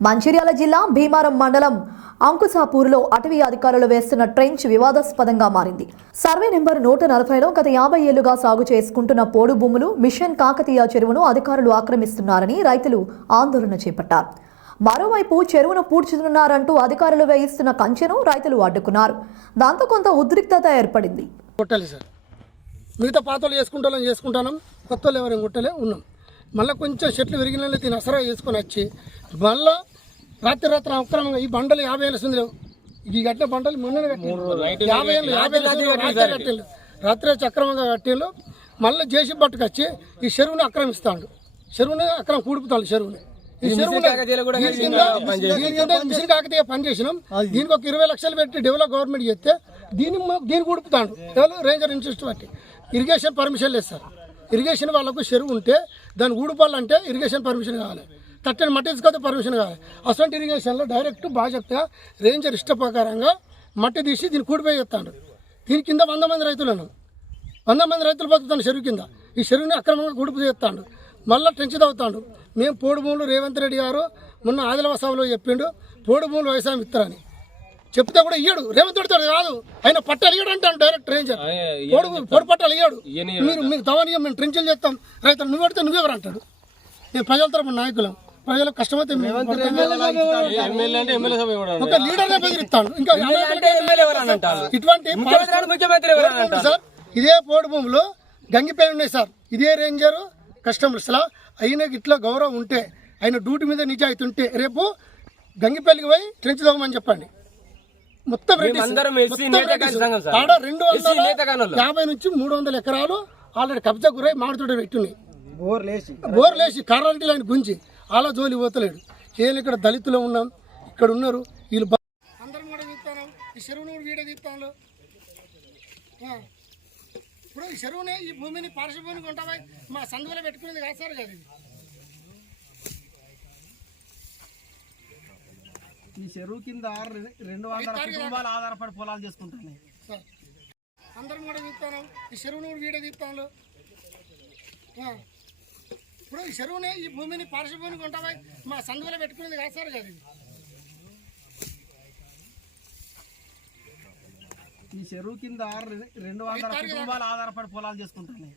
మంచిర్యాల జిల్లా భీమారం మండలం అంకుసాపూర్లో అటవీ అధికారులు వేస్తున్న ట్రెంచ్ వివాదాస్పదంగా మారింది. సర్వే నెంబర్ 140లో గత 50 ఏళ్లుగా సాగు చేసుకుంటున్న పోడు భూములు మిషన్ కాకతీయ చెరువును అధికారులు ఆక్రమిస్తున్నారని రైతులు ఆందోళన చేపట్టారు. మరోవైపు చెరువును పూడ్చుతున్నారంటూ అధికారులు వేయిస్తున్న కంచెను రైతులు అడ్డుకున్నారు. దాంతో కొంత ఉద్రిక్తత ఏర్పడింది. మిగతా పాతలు చేసుకుంటాం, కొత్త ఎవరైనా కొట్టలే ఉన్నాం. మళ్ళీ కొంచెం చెట్లు విరిగిన తిని అసరా చేసుకొని వచ్చి మళ్ళీ రాత్రి అక్రమంగా ఈ బండలు 50 ఏళ్ళు లేవు. ఈ కట్టిన బండలు మొన్న కట్టి 50 ఏళ్ళు రాత్రి అక్రమంగా కట్టేళ్ళు. మళ్ళీ జేసీ పట్టుకొచ్చి ఈ చెరువుని ఆక్రమిస్తాడు. చెరువుని కూడుపుతాడు. చెరువుని ఈ చెరువుని మిషన్ కాకతీయ పనిచేసినాం. దీనికి ఒక 20 లక్షలు పెట్టి డెవలప్ గవర్నమెంట్ చేస్తే దీన్ని కూడుపుతాడు. ఎవరు రేంజర్ ఇంట్రెస్ట్ బట్టి ఇరిగేషన్ పర్మిషన్ లేదు సార్. ఇరిగేషన్ వాళ్ళకు చెరువు ఉంటే దాన్ని ఊడిపాలంటే ఇరిగేషన్ పర్మిషన్ కావాలి. తట్టని మట్టి తీసుకొస్తే పర్మిషన్ కావాలి. అసలు ఇరిగేషన్లో డైరెక్ట్ బాధ్యతగా రేంజర్ ఇష్ట ప్రకారంగా మట్టి తీసి దీన్ని కూడిపోయి చెప్తాడు. దీని కింద 100 మంది రైతులను 100 మంది రైతులు బతుకుతాను చెరువు కింద. ఈ చెరువుని అక్రమంగా కూడిపు చేస్తాడు. మళ్ళీ టెన్షన్ అవుతాడు. మేము పోడు భూములు రేవంత్ రెడ్డి గారు మొన్న ఆదిలాబాద్ సభలో చెప్పిండు పోడు భూములు వ్యవసాయం ఇస్తారని. చెప్తే కూడా ఇయ్యాడు. రేవంత్ రెడ్డి కాదు, ఆయన పట్టాలు ఇయ్యాడు అంటాను డైరెక్ట్ రేంజర్. పొడి పట్టాలు ఇయ్యాడు. మీకు తవనీయం మేము ట్రెంచలు చేస్తాం రైతులు, నువ్వు పెడితే నువ్వెవరు అంటాడు. నేను ప్రజల తరపున నాయకులం, ప్రజలకు కష్టమైతే ఒక లీడర్నే బెదిరిస్తాడు. ఇంకా ఇటువంటి సార్ ఇదే పోడు భూములు గంగిపేలు ఉన్నాయి సార్. ఇదే రేంజర్ కస్టమర్స్ లా అయినా ఇట్లా గౌరవం ఉంటే, ఆయన డ్యూటీ మీద నిజాయితీ ఉంటే రేపు గంగిపల్లికి పోయి ట్రెంచ్ తవ్వమని చెప్పండి. మొత్తం 250 నుంచి 300 ఎకరాలు ఆల్రెడీ కబ్జా గురై మామిడి పెట్టున్నాయి. బోర్ లేచి కర్రంటి లైన్ గుంచి అలా జోలి పోతలేడు. ఏం ఇక్కడ దళితులు ఉన్నాం, ఇక్కడ ఉన్నారు వీళ్ళు అందరం కూడా తీస్తాను. ఈ చెరువును వీడియో తీస్తాను. ఇప్పుడు ఈ చెరువుని ఈ భూమిని పార్శ్వభూమికి ఉంటామై మా సందులో పెట్టుకునేది కాదు సార్. కదా ఈ చెరువు కింద 200 కుటుంబాలు ఆధారపడి పొలాలు చేసుకుంటున్నాయి. అందరం కూడా తీస్తాను. ఈ చెరువును వీడియో తీస్తాను. ఇప్పుడు ఈ చెరువుని ఈ భూమిని పార్శ్వభూమికి ఉంటామై మా సందులో పెట్టుకునేది కాదు సార్. కదా ఈ చెరువు కింద 200 కుటుంబాలు ఆధారపడి పొలాలు చేసుకుంటున్నాయి.